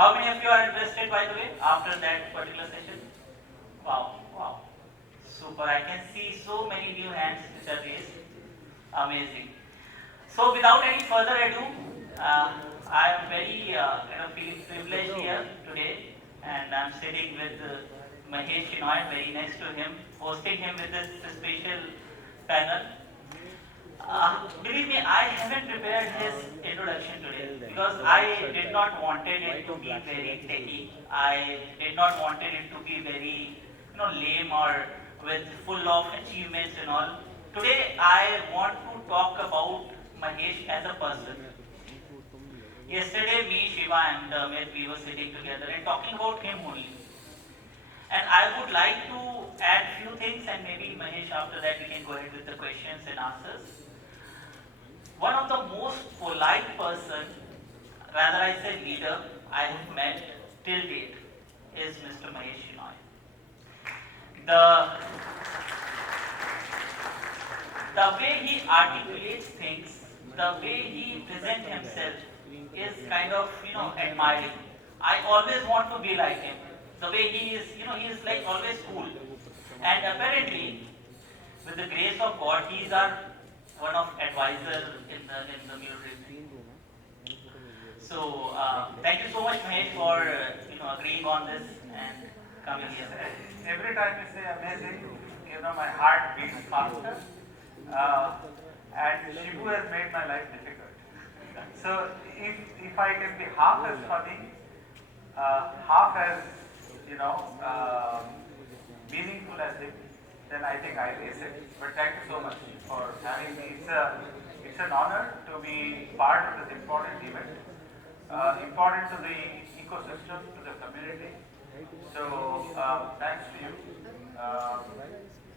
How many of you are interested, by the way, after that particular session? Wow, wow. Super. I can see so many new hands which are raised. Amazing. So without any further ado, I am very feeling privileged here today, and I'm sitting with Mahesh Shenoy, very next to him, hosting him with this special panel. Believe me, I haven't prepared his introduction today because I did not wanted it to be very techy. I did not wanted it to be very lame or with full of achievements and all. Today I want to talk about Mahesh as a person. Yesterday me, Shiva and Amit, we were sitting together and talking about him only. And I would like to add few things, and maybe Mahesh after that we can go ahead with the questions and answers. One of the most polite person, rather I say leader, I have met till date is Mr. Mahesh Shenoy. The, the way he articulates things, the way he presents himself is kind of, admiring. I always want to be like him. The way he is, he is like always cool. And apparently, with the grace of God, he is our one of advisor in the muledreamin. So thank you so much, Mahesh, for agreeing on this and coming here. Every time you say amazing, my heart beats faster. Uh, and Shibu has made my life difficult. So if I can be half as funny, half as meaningful as him, then I think I ace it. But thank you so much for having me. It's an honor to be part of this important event, important to the ecosystem, to the community. So thanks to you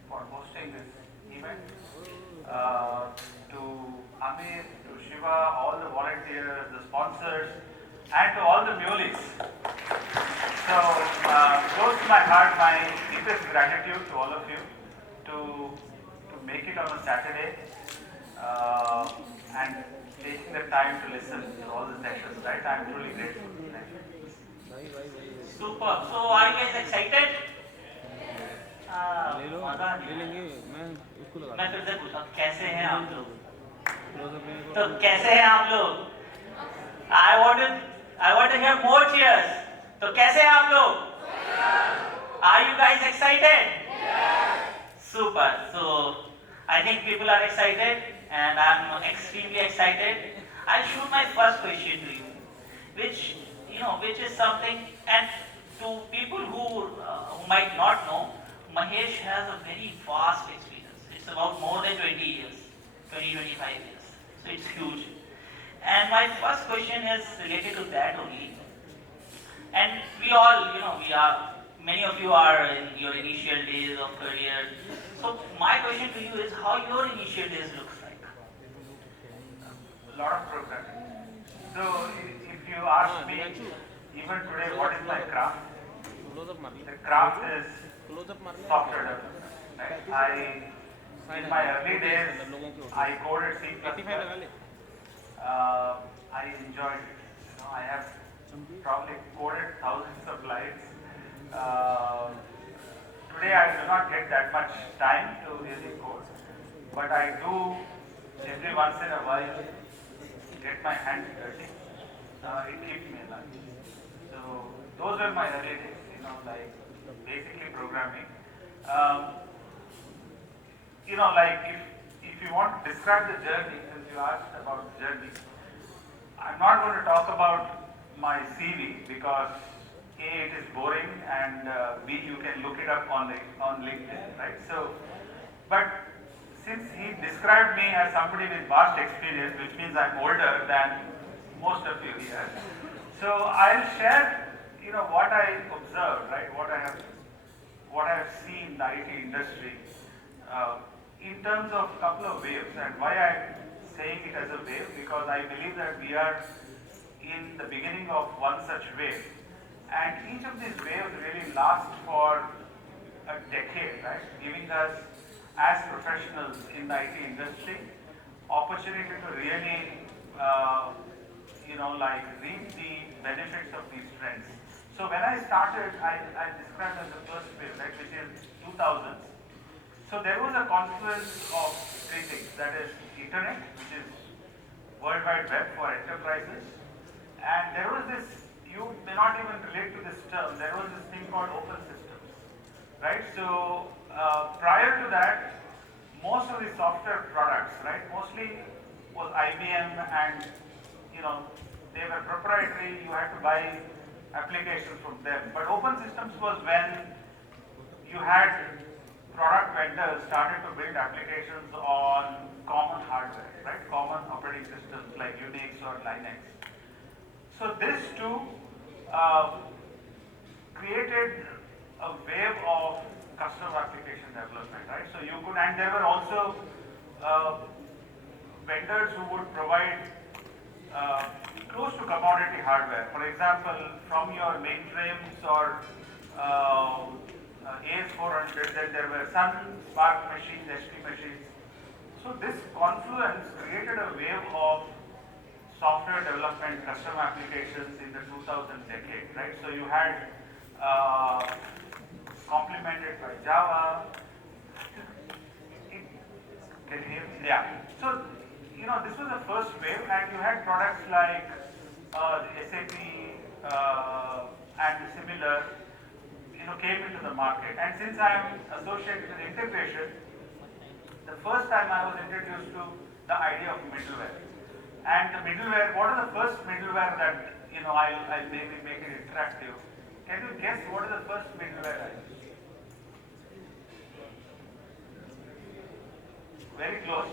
for hosting this event. To Amit, to Shiva, all the volunteers, the sponsors, and to all the muleys. So close to my heart, my deepest gratitude to all of you to make it on a Saturday and taking the time to listen to all the sessions. Right, I'm truly grateful. Thank you. Super. So are you guys excited? मैं फिर से पूछा कैसे हैं आप लोग? तो कैसे हैं आप लोग? I want to hear more cheers. तो कैसे हैं आप लोग? Are you guys excited? Super. So I think people are excited, and I'm extremely excited. I'll shoot my first question to you, which is something, and to people who might not know, Mahesh has a very vast experience. It's about more than 20 years, 25 years. So it's huge. And my first question is related to that only. And we all, many of you are in your initial days of career. So my question to you is how your initial days looks like. A lot of programming. So if you ask me, even today, what is my craft? The craft is software development. Right? In my early days, I coded C++. I enjoyed it. I have probably coded thousands of lines. Today, I do not get that much time to really code, but I do every once in a while get my hands dirty. It keeps me alive. So those were my early days, like basically programming. Like if you want to describe the journey, since you asked about the journey, I'm not going to talk about my CV because A, it is boring, and B, you can look it up on LinkedIn, right? So, but since he described me as somebody with vast experience, which means I'm older than most of you here, so I'll share, what I observed, right? What I have seen in the IT industry in terms of a couple of waves, and why I'm saying it as a wave, because I believe that we are in the beginning of one such wave, and each of these waves really lasts for a decade, right? Giving us, as professionals in the IT industry, opportunity to really like reap the benefits of these trends. So when I started, I described as the first wave, right, which is 2000s. So there was a confluence of three things. That is internet, which is World Wide Web for enterprises. And there was this, you may not even relate to this term, there was this thing called open systems, right? So prior to that, most of the software products, right, mostly was IBM, and they were proprietary, you had to buy applications from them. But open systems was when you had product vendors started to build applications on common hardware, right? Common operating systems like Unix or Linux. So this too created a wave of custom application development, right? So you could, and there were also vendors who would provide close to commodity hardware. For example, from your mainframes or AS400, then there were Sun, Spark machines, HP machines. So this confluence created a wave of software development, custom applications in the 2000 decade, right? So you had complemented by Java. Can you hear me? Yeah. So this was the first wave, and you had products like the SAP and similar, came into the market. And since I am associated with integration, the first time I was introduced to the idea of middleware. And the middleware, what are the first middleware that, I'll maybe make it interactive. Can you guess what is the first middleware I used? Very close.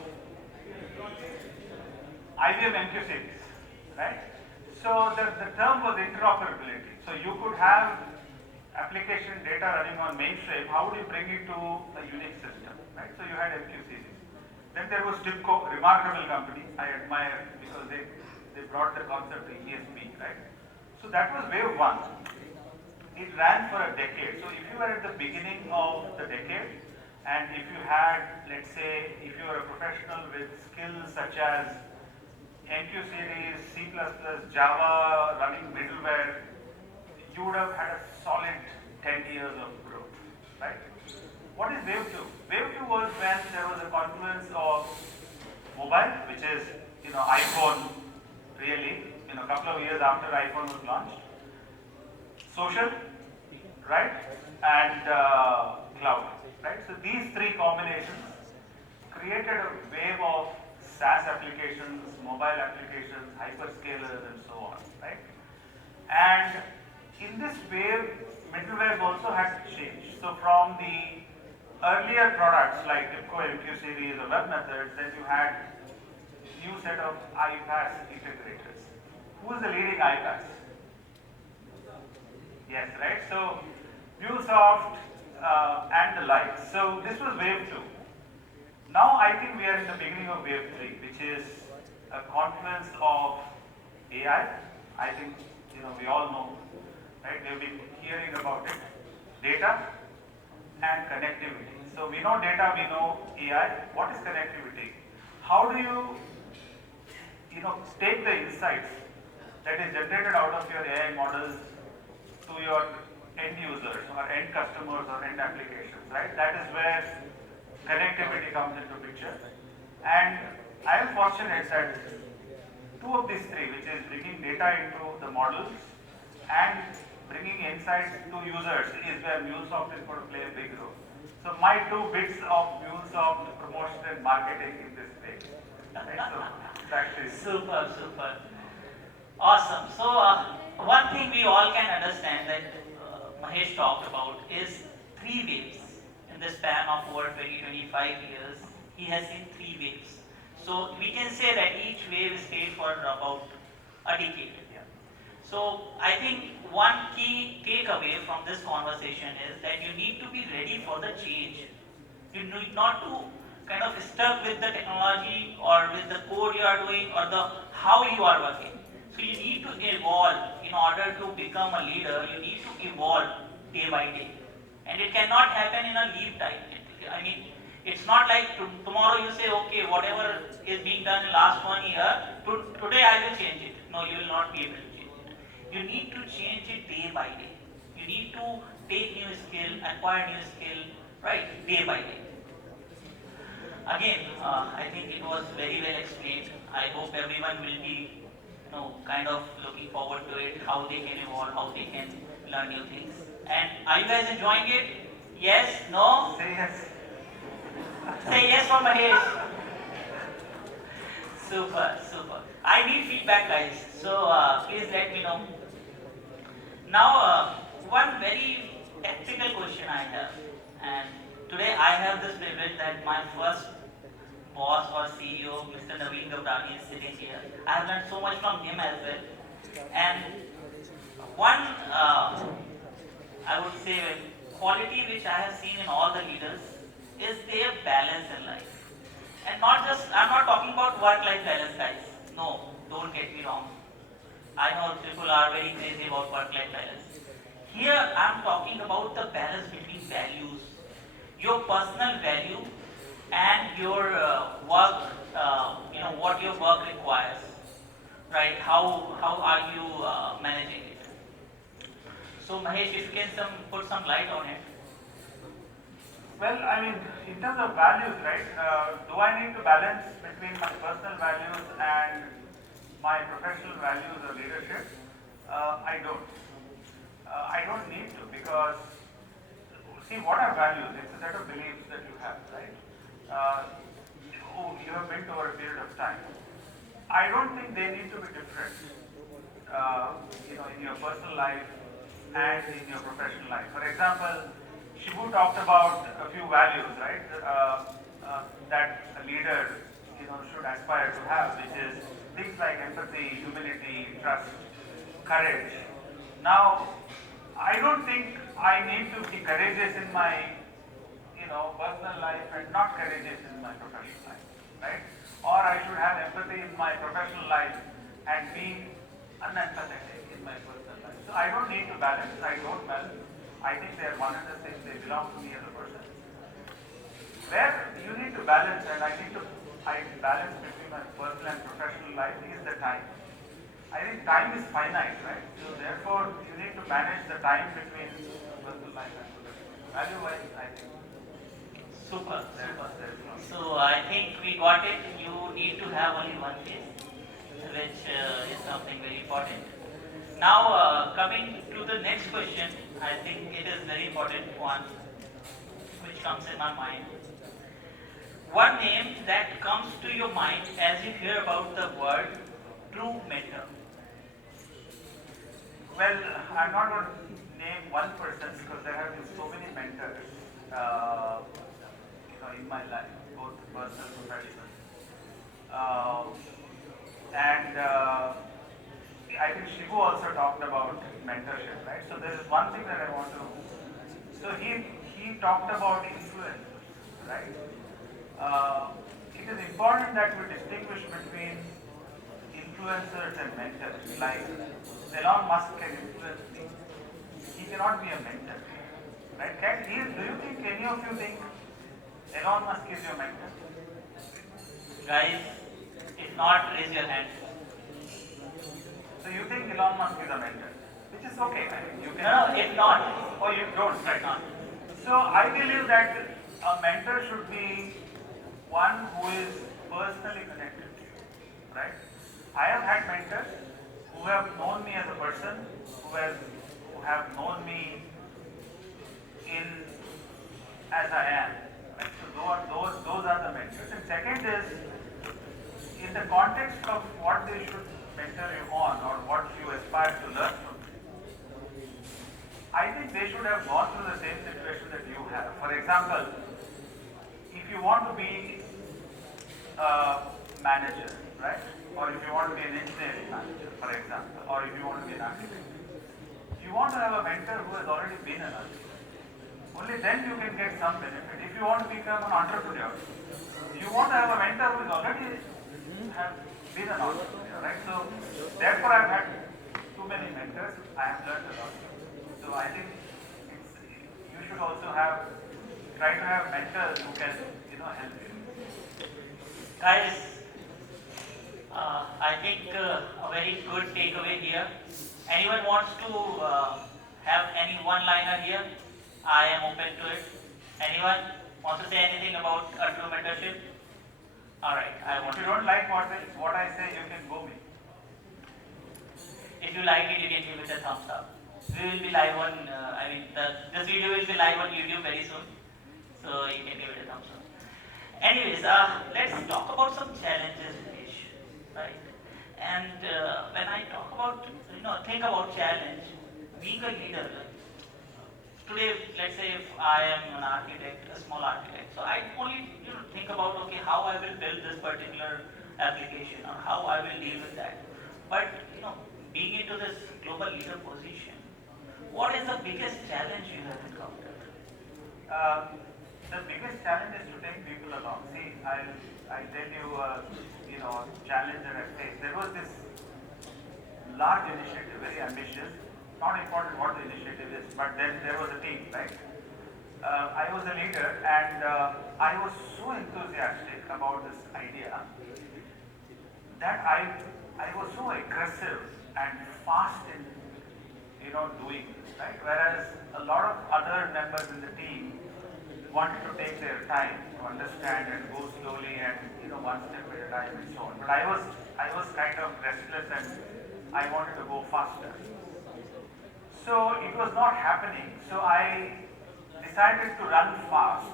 IBM MQ series, right? So the term was interoperability. So you could have application data running on mainframe. How would you bring it to a Unix system, right? So you had MQ series. Then there was TIBCO, remarkable company. I admire because they brought the concept to ESP, right? So that was wave one. It ran for a decade. So if you were at the beginning of the decade, and if you had, let's say, if you were a professional with skills such as MQ series, C++, Java, running middleware, you would have had a solid 10 years of growth, right? What is wave 2? Wave 2 was when there was a confluence of mobile, which is, iPhone, really, a couple of years after iPhone was launched. Social, right? And cloud, right? So these three combinations created a wave of SaaS applications, mobile applications, hyperscalers, and so on, right? And in this wave, middleware also had to change. So from the earlier products like TIBCO, MQ series, or web methods, then you had new set of iPaaS integrators. Who is the leading iPaaS? Yes, right? So MuleSoft and the like. So this was wave 2. Now I think we are in the beginning of wave 3, which is a confluence of AI. I think we all know, right? We've been hearing about it. Data and connectivity. So we know data, we know AI. What is connectivity? How do you take the insights that is generated out of your AI models to your end users or end customers or end applications, right? That is where connectivity comes into picture. And I am fortunate that two of these three, which is bringing data into the models and bringing insights to users, is where MuleSoft is going to play a big role. So my 2 bits of MuleSoft promotion and marketing in this space. Right? So that's it. Super, super. Awesome. So one thing we all can understand that Mahesh talked about is 3 waves. In the span of over 20-25 years, he has seen 3 waves. So we can say that each wave stayed for about a decade. So I think one key takeaway from this conversation is that you need to be ready for the change. You need not to kind of stuck with the technology or with the code you are doing or the how you are working. So you need to evolve in order to become a leader. You need to evolve day by day, and it cannot happen in a leap time. I mean, it's not like tomorrow you say, okay, whatever is being done in last 1 year, today I will change it. No, you will not be able to change it. You need to change it day by day. You need to take new skill, acquire new skill, right? Day by day. Again, I think it was very well explained. I hope everyone will be, kind of looking forward to it, how they can evolve, how they can learn new things. And are you guys enjoying it? Yes? No? Say yes. Say yes for Mahesh. Super, super. I need feedback, guys. So please let me know. Now, one very tactical question I have, and today I have this privilege that my first boss or CEO, Mr. Naveen Gavdani, is sitting here. I have learned so much from him as well. And one, I would say, quality which I have seen in all the leaders is their balance in life. And not just, I'm not talking about work-life balance, guys. No, don't get me wrong. I know people are very crazy about work-life balance. Here, I'm talking about the balance between values, your personal value and your work, what your work requires, right? How are you managing it? So Mahesh, if you can put some light on it. Well, I mean, in terms of values, right? Do I need to balance between my personal values and my professional values or leadership? I don't. I don't need to, because see, what are values? It's a set of beliefs that you have, right? You have built over a period of time. I don't think they need to be different, in your personal life and in your professional life. For example, Shibu talked about a few values, right? That a leader, should aspire to have, which is things like empathy, humility, trust, courage. Now, I don't think I need to be courageous in my, personal life and not courageous in my professional life, right? Or I should have empathy in my professional life and be unempathetic in my personal life. So I don't need to balance. I don't balance. I think they are one and the same. They belong to me as a person. Where you need to balance, and I balance between my personal and professional life is the time. I think time is finite, right? So therefore, you need to manage the time between personal life and professional. Value-wise, I think. Super, super. So I think we got it. You need to have only one face, which is something very important. Now, coming to the next question, I think it is very important one, which comes in my mind. One name that comes to your mind as you hear about the word true mentor. Well, I'm not going to name one person because there have been so many mentors, in my life, both personal and professional. And I think Shivu also talked about mentorship, right? So there is one thing that I want to. So he talked about influencers, right? It is important that we distinguish between influencers and mentors. Like Elon Musk can influence me, he cannot be a mentor, right? Do you think any of you think Elon Musk is your mentor? Guys, if not, raise your hand. So you think Elon Musk is a mentor, which is okay. I mean, you can. No, if not. Oh, you don't, right? Not. So I believe that a mentor should be one who is personally connected to you, right? I have had mentors who have known me as a person, who have known me in as I am. Right? So those are the mentors. And second is in the context of what they should mentor you on or what you aspire to learn from them. I think they should have gone through the same situation that you have. For example, if you want to be a manager, right? Or if you want to be an engineering manager, for example, or if you want to be an architect, you want to have a mentor who has already been an architect. Only then you can get some benefit. If you want to become an entrepreneur, you want to have a mentor who is already have been an entrepreneur, right? So therefore I've had too many mentors. I have learned a lot. So I think you should also try to have mentors who can help you. Guys, I think a very good takeaway here. Anyone wants to have any one-liner here? I am open to it. Anyone wants to say anything about a true mentorship? All right, I If want you to. don't like what I say, you can go me. If you like it, you can give it a thumbs up. We will be live on. This video will be live on YouTube very soon, so you can give it a thumbs up. Anyways, let's talk about some challenges, Mahesh. Right? And when I talk about, think about challenge, being a leader. Today, let's say if I am an architect, a small architect, so I only think about okay how I will build this particular application or how I will deal with that. But being into this global leader position, what is the biggest challenge you have encountered? Uh, the biggest challenge is to take people along. See, I'll tell you, challenge that I faced. There was this large initiative, very ambitious. Not important what the initiative is, but then there was a team, right? I was a leader, and I was so enthusiastic about this idea that I was so aggressive and fast in doing this, right? Whereas a lot of other members in the team wanted to take their time to understand and go slowly and one step at a time and so on. But I was kind of restless and I wanted to go faster. So it was not happening. So I decided to run fast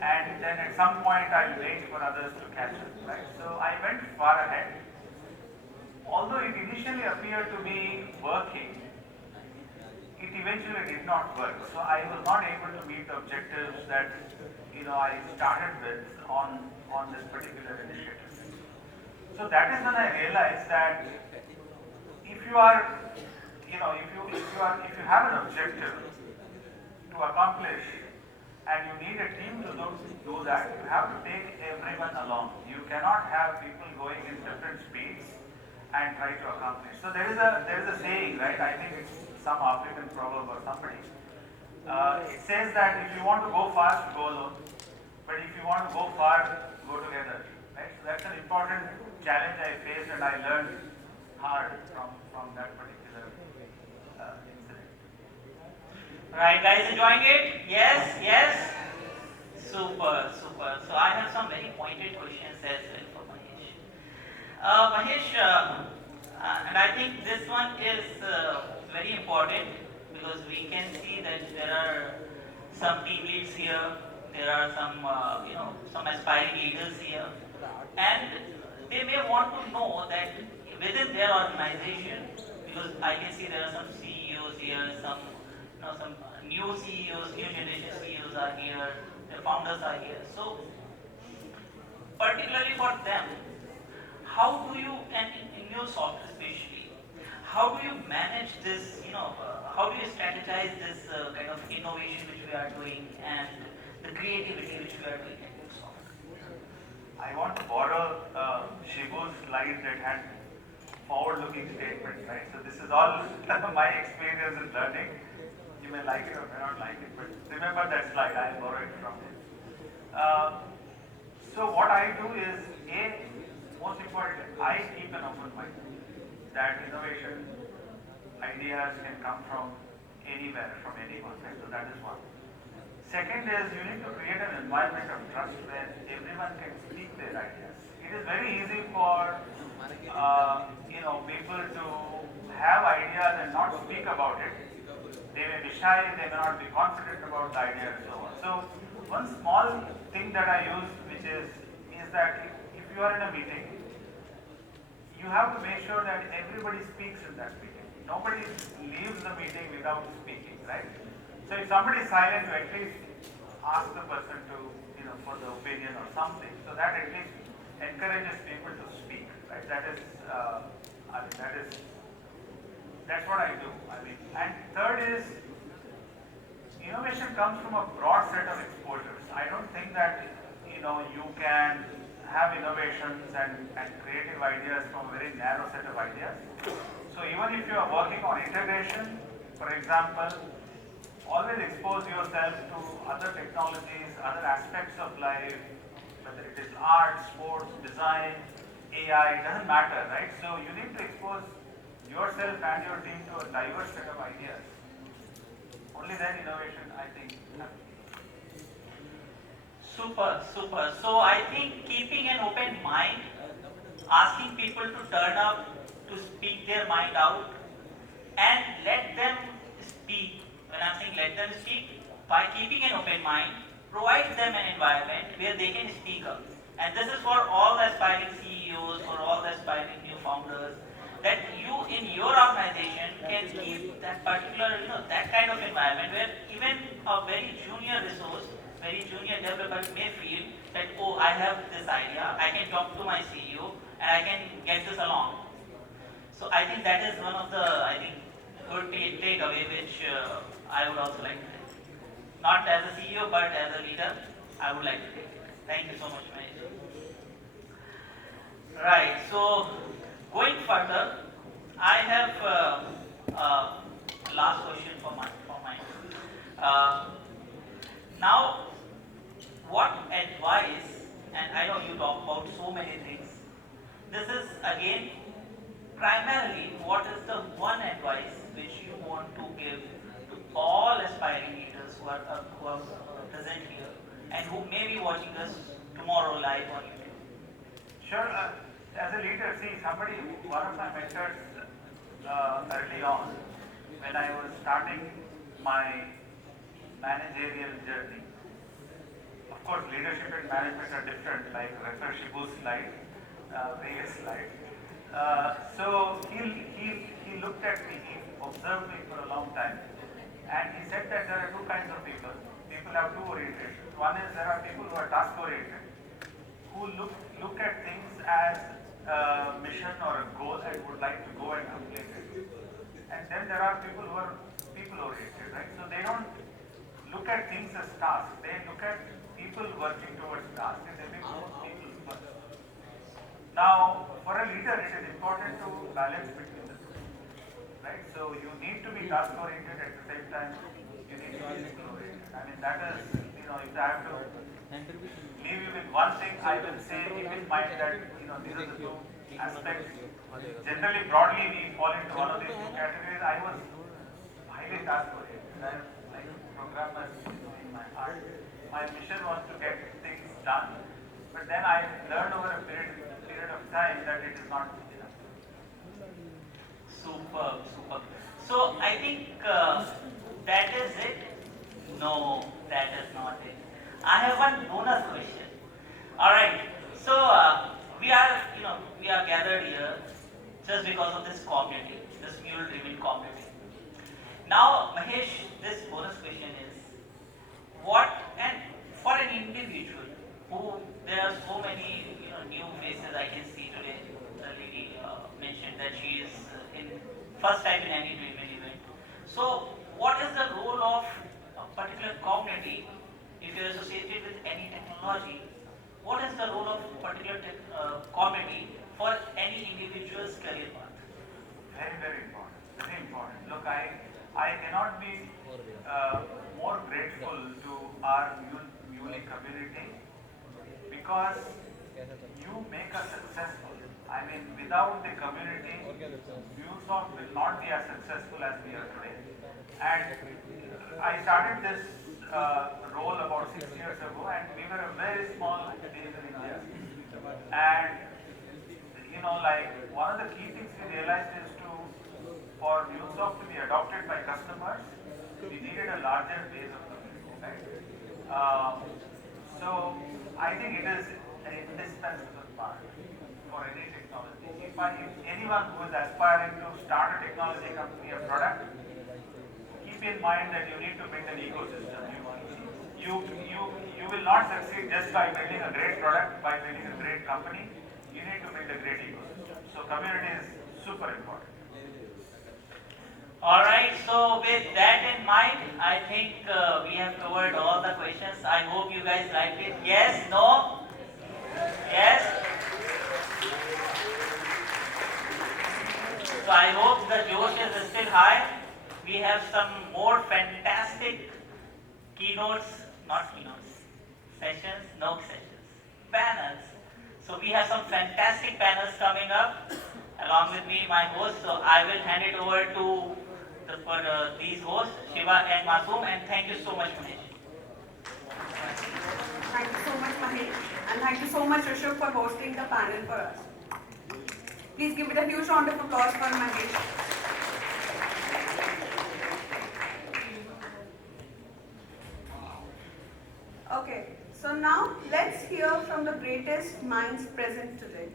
and then at some point I'll wait for others to catch up, right? So I went far ahead. Although it initially appeared to be working, it eventually did not work. So I was not able to meet the objectives that I started with on this particular initiative. So that is when I realized that if you are, if you have an objective to accomplish and you need a team to do that, you have to take everyone along. You cannot have people going in different speeds and try to accomplish. So there is a saying, right? I think it's some African proverb or somebody. It says that if you want to go fast, go alone. But if you want to go far, go together. Right? So that's an important challenge I faced and I learned hard from that particular incident. Right, guys, enjoying it? Yes, yes. Super, super. So I have some very pointed questions as well for Mahesh. Mahesh, and I think this one is very important because we can see that there are some team leads here, there are some aspiring leaders here, and they may want to know that within their organization, because I can see there are some CEOs here, some new CEOs, new generation CEOs are here, the founders are here. So particularly for them, how do you, and in MuleSoft especially, how do you manage this, how do you strategize this kind of innovation which we are doing and the creativity which we are doing in MuleSoft? I want to borrow Shibu's slide that had forward-looking statements, right? So this is all my experience in learning. You may like it or may not like it, but remember that slide, I'll borrow it from him. So what I do is, most important, I keep an open mind that innovation ideas can come from anywhere, from anyone, right? So that is one. Second is you need to create an environment of trust where everyone can speak their ideas. It is very easy for people to have ideas and not speak about it. They may be shy, they may not be confident about the idea and so on. So one small thing that I use, which is that if you are in a meeting, you have to make sure that everybody speaks in that meeting. Nobody leaves the meeting without speaking, right? So if somebody is silent, you at least ask the person to, for the opinion or something. So that at least encourages people to speak, right? That's what I do. And third is, innovation comes from a broad set of exposures. I don't think that, you can have innovations and creative ideas from a very narrow set of ideas. So even if you are working on integration, for example, always expose yourself to other technologies, other aspects of life, whether it is art, sports, design, AI, it doesn't matter, right? So you need to expose yourself and your team to a diverse set of ideas. Only then innovation, I think, happens. Super, super. So I think keeping an open mind, asking people to turn up, to speak their mind out, and let them speak. When I'm saying let them speak, by keeping an open mind, provide them an environment where they can speak up. And this is for all the aspiring CEOs, for all the aspiring new founders, that you in your organization can keep that particular, that kind of environment where even a very junior resource, very junior developer may feel that, oh, I have this idea, I can talk to my CEO and I can get this along. So I think that is one of the, I think, good takeaway which I would also like to take. Not as a CEO, but as a leader, I would like to take it. Thank you so much, Mahesh. Right. So going further, I have last question for my. Uh, Now, what advice? And I know you talk about so many things. This is again primarily, what is the one advice which you want to give to all aspiring leaders who are present here and who may be watching us tomorrow live on YouTube? Sure. As a leader, see, one of my mentors early on, when I was starting my managerial journey, of course, leadership and management are different, like refer Shibu's slide, previous slide. So he looked at me, he observed me for a long time, and he said that there are two kinds of people. People have two orientations. One is there are people who are task oriented, who look at things as a mission or a goal and would like to go and complete it. And then there are people who are people oriented, right? So they don't look at things as tasks. They look at people working towards tasks and they make more people first. Now, for a leader, it is important to balance between the two, right? So you need to be task oriented at the same time. You need to be people oriented. I mean, that is, if I have to leave you with one thing, I will say keep in mind that these are the two aspects. Generally, broadly, we fall into one of these two categories. I was highly task oriented. I like programmers in my heart. My mission was to get things done, but then I learned over a period of time that it is not enough. Superb, superb. So I think that is it. No, that is not it. I have one bonus question. All right. So we are gathered here just because of this community, this mule-driven community. Now, Mahesh, this bonus question is, what and for an individual who there are so many new faces I can see today. The lady mentioned that she is in first time in any Dreamin event. So, what is the role of a particular community if you are associated with any technology? What is the role of particular community for any individual's career path? Very, very important. Very important. Look, I cannot be more grateful to our Mule community because you make us successful. I mean, without the community, MuleSoft will not be as successful as we are today. And I started this role about 6 years ago, and we were a very small team in India. And like one of the key things we realized is for MuleSoft to be adopted by customers, we needed a larger base of community, right? So I think it is an indispensable part for any technology. If anyone who is aspiring to start a technology company or product, keep in mind that you need to build an ecosystem. You will not succeed just by building a great product, by building a great company. You need to build a great ecosystem. So community is super important. Alright, so with that in mind, I think we have covered all the questions. I hope you guys liked it. Yes? No? Yes? So I hope the Josh is still high. We have some more fantastic keynotes, not keynotes, sessions, no sessions, panels. So we have some fantastic panels coming up along with me, my host. So I will hand it over to these hosts, Shiva and Masoom, and thank you so much, Mahesh. Thank you so much, Mahesh. And thank you so much, Rishabh, for hosting the panel for us. Please give it a huge round of applause for Mahesh. Okay, so now let's hear from the greatest minds present today.